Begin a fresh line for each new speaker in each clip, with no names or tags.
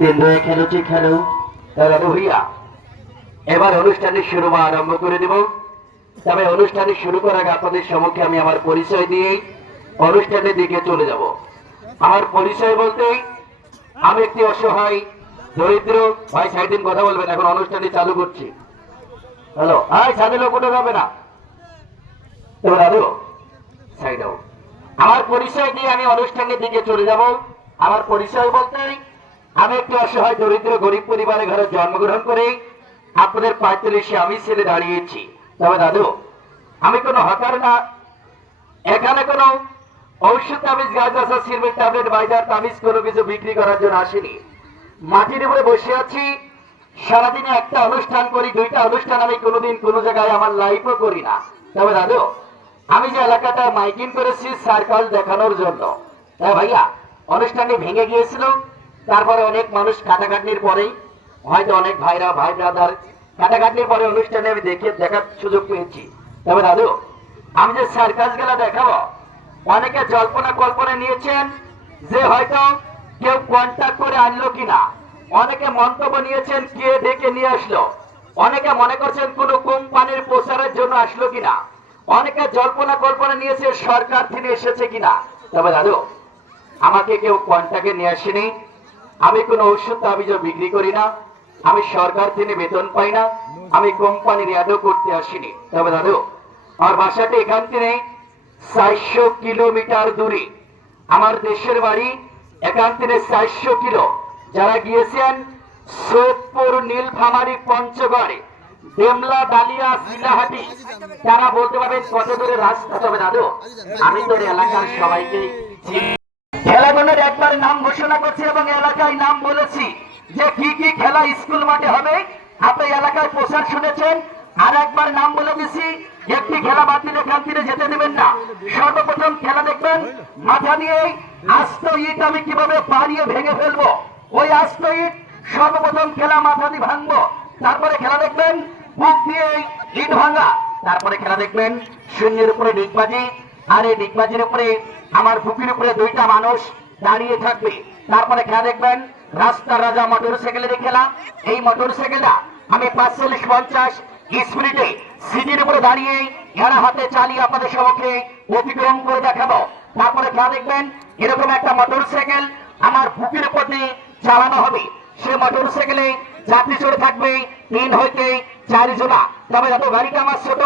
রয়ে খেলোটি খেলো। তারা রহিয়া, এবার অনুষ্ঠানের শুরু আরম্ভ করে দেব। তবে অনুষ্ঠানের শুরু করার আপনাদের সম্মুখে আমি আমার পরিচয় দিয়েই অনুষ্ঠানের দিকে চলে যাব। আমার পরিচয় বলতে, আমি একটি অসহায়, দরিদ্র, ভাই সাইদিন কথা বলবেন, এখন অনুষ্ঠানটি চালু করছি। হ্যালো, হাই সাইডে লোক যাবে না। এবার আলো সাইড আমার পরিচয় দিয়ে আমি অনুষ্ঠানের দিকে চলে যাব। আমার পরিচয় বলতে আমি একটি অসহায় দরিদ্র গরিব পরিবারে ঘরে জন্মগ্রহণ করে আপনাদের পাঁচচল্লিশে আমি ছেলে দাঁড়িয়েছি। তবে দাদু, আমি কোনো হকার না। এখানে কোনো ঔষধ, তাবিজ, গাছ আসা সিরমের ট্যাবলেট, বাইজার, তাবিজ কোনো কিছু বিক্রি করার জন্য আসিনি। মাটির উপরে বসে আছি। সারাদিনে একটা অনুষ্ঠান করি, দুইটা অনুষ্ঠান আমি কোনোদিন কোনো জায়গায় আমার লাইফও করি না। তবে দাদু, আমি যে এলাকাটা মাইকিং করেছি সার্কাল দেখানোর জন্য। হ্যাঁ ভাইয়া, অনুষ্ঠানটি ভেঙে গিয়েছিল। তারপরে অনেক মানুষ কাটাকাটির পরেই, হয়তো অনেক ভাইরা, ভাই ব্রাদার কাটাকাটির পরে অনুষ্ঠানে আমি দেখে, দেখার সুযোগ পেয়েছি। তবে দাদু, আমি যে সার্কাস গেলা দেখাবো, অনেকে জল্পনা কল্পনা নিয়েছেন যে হয়তো কেউ কন্ট্যাক্ট করে আনলো কিনা। অনেকে মন্তব্য নিয়েছেন কে ডেকে নিয়ে আসলো। অনেকে মনে করছেন কোন কোম্পানির প্রচারের জন্য আসলো কিনা। অনেকে জল্পনা কল্পনা নিয়েছে সরকার থেকে এসেছে কিনা। তবে দাদু, আমাকে কেউ কন্ট্যাক্টে নিয়ে আসেনি। আমি কোনো ওষুধ তাবিজও বিক্রি করি না, আমি সরকার থেকে বেতন পাই না, আমি কোম্পানির অ্যাডও করতে আসিনি। তবে দাদু, আমার বাসাটি এখান থেকে চারশো কিলোমিটার দূরে। আমার দেশের বাড়ি এখান থেকে চারশো কিলো। যারা গিয়েছেন সোদপুর, নীলফামারি, পঞ্চগড়ে দেমলা ডালিয়া শিলাহাটি তারা বলতে পারবেন কত দূরে রাস্তা। তবে দাদু, আমি তোর এলাকার সবাইকে চিনি খেলাধুলার একবার নাম ঘোষণা করছি এবং এলাকায় নাম বলেছি যে কি কি খেলা স্কুল মাঠে হবে, আপনি এলাকায় প্রচার শুনেছেন, আর একবার নাম বলে দিছি, একটি খেলা বাদ দিলে এখান থেকে যেতে দেবেন না। সর্বপ্রথম খেলা দেখবেন, মাথা নিয়ে আস্ত ইট আমি কীভাবে পাড়িয়ে ভেঙে ফেলব? ওই আস্ত ইট, সর্বপ্রথম খেলা মাথা দিয়ে ভাঙবো। তারপরে খেলা দেখবেন বুক দিয়ে ইট ভাঙা। তারপরে খেলা দেখবেন, শূন্যের উপরে ডিগবাজি, আর এই ডিগবাজির উপরে আমার বুকের উপরে দুইটা মানুষ দাঁড়িয়ে থাকবে। তারপরে খেলা দেখবেন, রাস্তার রাজা মোটর সাইকেলের খেলা। এই মোটর সাইকেলটা আমি পাঁচচল্লিশ পঞ্চাশ স্পিডে সিটির উপরে দাঁড়িয়ে এরা হাতে চালিয়ে আপনাদের সম্মুখে অতিক্রম করে দেখাবো। তারপরে খেলা দেখবেন, এরকম একটা মোটর সাইকেল আমার বুকের উপর দিয়ে চালানো হবে। সে মোটর সাইকেলে যাত্রী চড়ে থাকবে, তিন হইতে চার তবে যত গাড়িটা আমার ছোট,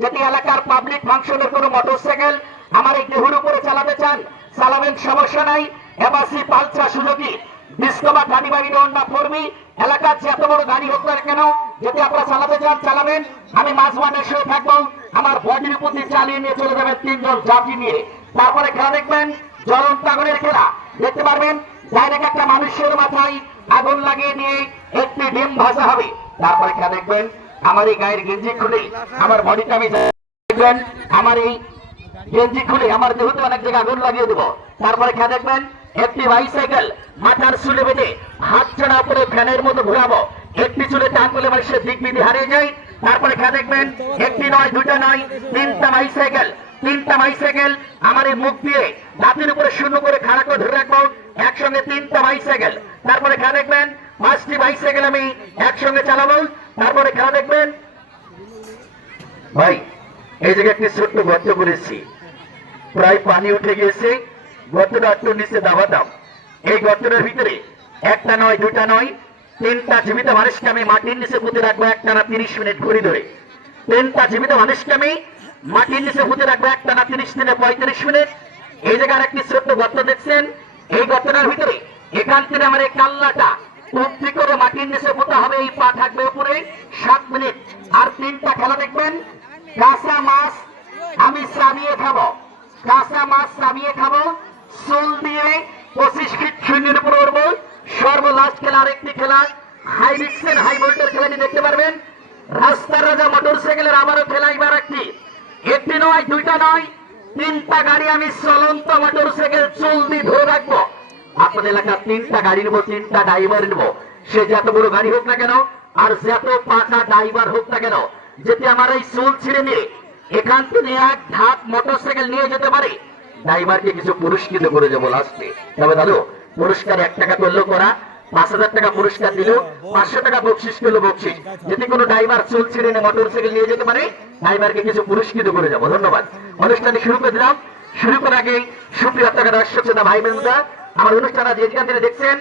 যেটি এলাকার পাবলিক ফাংশনের কোনো মোটর সাইকেল আমার এই চালাতে চালাবেন সমস্যা নাই। এবাসি পালসা সুযোগী। ডিসকভার গাড়ি বাড়ি রন্ডা ফর্মি এলাকার যে এত বড় গাড়ি হোক না কেন, যদি আপনারা চালাতে চান, চালাবেন। আমি মাঝমানে শুয়ে থাকব। আমার বডির দিয়ে চালিয়ে নিয়ে চলে যাবেন তিনজন যাত্রী নিয়ে। তারপরে খেলা দেখবেন জ্বলন্ত আগুনের খেলা। দেখতে পারবেন, ডাইরেক্ট একটা মানুষের মাথায় আগুন লাগিয়ে নিয়ে একটি ডিম ভাজা হবে। তারপরে খেলা দেখবেন, আমার এই গায়ের গেঞ্জি খুলে, আমার বডিটা আমি দেখবেন, আমার এই গেঞ্জি খুলে আমার দেহতে অনেক জায়গায় আগুন লাগিয়ে দেবো, তারপরে খেয়া দেখবেন, একটি বাইসাইকেল মাথার চুলে বেঁধে হাত ছাড়া করে ফ্যানের মতো ঘুরাবো। একটি চুলে টান করলে মানুষের দিক বিধি হারিয়ে যায়। তারপরে খেয়া দেখবেন, একটি নয় দুটা নয়, তিনটা বাইসাইকেল তিনটা বাইসাইকেল আমার এই মুখ দিয়ে দাঁতের উপরে শূন্য করে খাড়া করে ধরে রাখব, একসঙ্গে তিনটা বাইসাইকেল তারপরে খেয়া দেখবেন, পাঁচটি বাইসাইকেল আমি একসঙ্গে চালাবো। তারপরে খেলা দেখবেন, ভাই, এই জায়গায় একটি ছোট্ট গর্ত করেছি। প্রায় পানি উঠে গিয়েছে গর্তটা একটু নিচে দাবা দাও। এই গর্তটার ভিতরে একটা নয় দুটা নয়, তিনটা জীবিত মানুষকে আমি মাটির নিচে পুঁতে রাখব, একটানা তিরিশ মিনিট ঘুরি ধরে। তিনটা জীবিত মানুষকে আমি মাটির নিচে পুঁতে রাখব, একটানা তিরিশ থেকে পঁয়ত্রিশ মিনিট। এই জায়গার একটি ছোট্ট গর্ত দেখছেন? এই গর্তটার ভিতরে এখান থেকে আমার এই কাল্লাটা কবজি করে মাটির নিচে পোতা হবে। এই পা থাকবে উপরে সাত মিনিট। আর তিনটা খেলা দেখবেন? কাঁচা মাছ আমি চামিয়ে খাব। কাঁচা মাছ চামিয়ে খাব। চুল দিয়ে পঁচিশ ফিট শূন্যের উপরে উঠবো সর্বলাস্ট খেলা আরেকটি খেলা। হাই রিক্সের হাই ভোল্টের খেলাটি দেখতে পারবেন। রাস্তার রাজা মোটর সাইকেলের আবারও খেলা এবার একটি। একটি নয়, দুইটা নয়, তিনটা গাড়ি আমি চলন্ত মোটর সাইকেল চুল দিয়ে ধরে রাখব। আপনাদের এলাকার তিনটা গাড়ি নেব তিনটা ড্রাইভার নেব। সে যত বড় গাড়ি হোক না কেন, আর যত পাকা ড্রাইভার হোক না কেন যদি আমার এই চুল ছিঁড়ে নিয়ে এখান থেকে এক ধাপ মোটরসাইকেল নিয়ে যেতে পারে। ড্রাইভারকে কিছু পুরস্কৃত করে যাব লাস্টে। তবে দাদু, পুরস্কার এক টাকা করলেও করা, পাঁচ হাজার টাকা পুরস্কার দিল, পাঁচশো টাকা বকশিস বকশিস যদি কোনো ড্রাইভার চুল ছিঁড়ে নিয়ে যেতে পারে, ড্রাইভারকে কিছু পুরস্কৃত করে যাব ধন্যবাদ। অনুষ্ঠানে শুরু করে দিলাম। শুরু করার আগে সুপ্রিয় টাকা ভাই আমার অনুষ্ঠান আজ থেকে দেখছেন।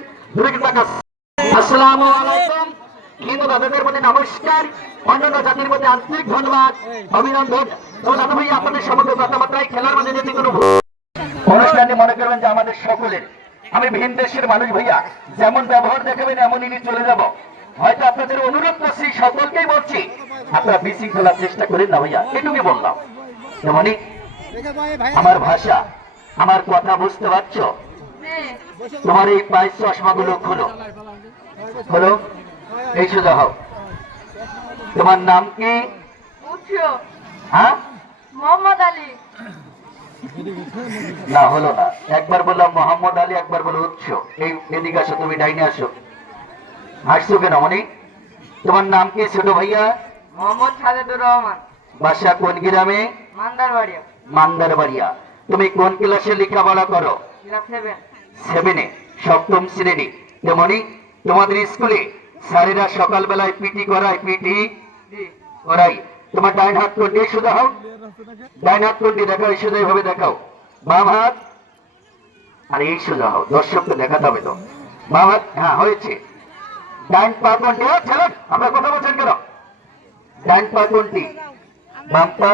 আলাইকুম। হিন্দু মধ্যে নমস্কার, অন্যান্য জাতির মধ্যে আন্তরিক ধন্যবাদ, অভিনন্দন। তো দাদা ভাই, আপনাদের সমগ্র কথাবার্তায় খেলার মধ্যে যদি কোনো অনুষ্ঠানে মনে করবেন যে আমাদের সকলের আমি ভিন দেশের মানুষ ভাইয়া, যেমন ব্যবহার দেখাবেন, এমনই নিয়ে চলে যাব। হয়তো আপনাদের অনুরোধ করছি, সকলকেই বলছি, আপনারা বিশৃঙ্খলার চেষ্টা করেন না ভাইয়া, এটুকুই বললাম। তেমনি আমার ভাষা, আমার কথা বুঝতে পারছ? তোমার এই পায়ের চশমাগুলো খুলো। হলো এই সোজা হও। তোমার নাম কি? হ্যাঁ?
মোহাম্মদ আলী।
না হলো না। একবার বললাম মোহাম্মদ আলী একবার বলো উৎস এই এদিকে আসো তুমি ডাইনে আসো। হাসছো কেন মনি তোমার নাম কি ছোট ভাইয়া?
মোহাম্মদ রহমান।
বাসা কোন গ্রামে?
মান্দারবাড়িয়া।
মান্দার বাড়িয়া তুমি কোন ক্লাসে লেখাপড়া করো?
সেভেন।
সেভেনে সপ্তম শ্রেণি। তেমনি তোমাদের স্কুলে স্যারেরা সকালবেলায় পিটি করায় পিটি করাই তোমার ডাইন হাত কোনটি সোজা হও? ডাইন হাত কোনটি দেখাও সোজা এইভাবে দেখাও। বাম হাত আর এই সোজা হও। দর্শককে দেখাতে হবে তো। বাম হাত হ্যাঁ হয়েছে। ডাইন পা কোনটি ও, ছেলে আমরা কথা বলছেন কেন? ডাইন পা কোনটি? বাম পা?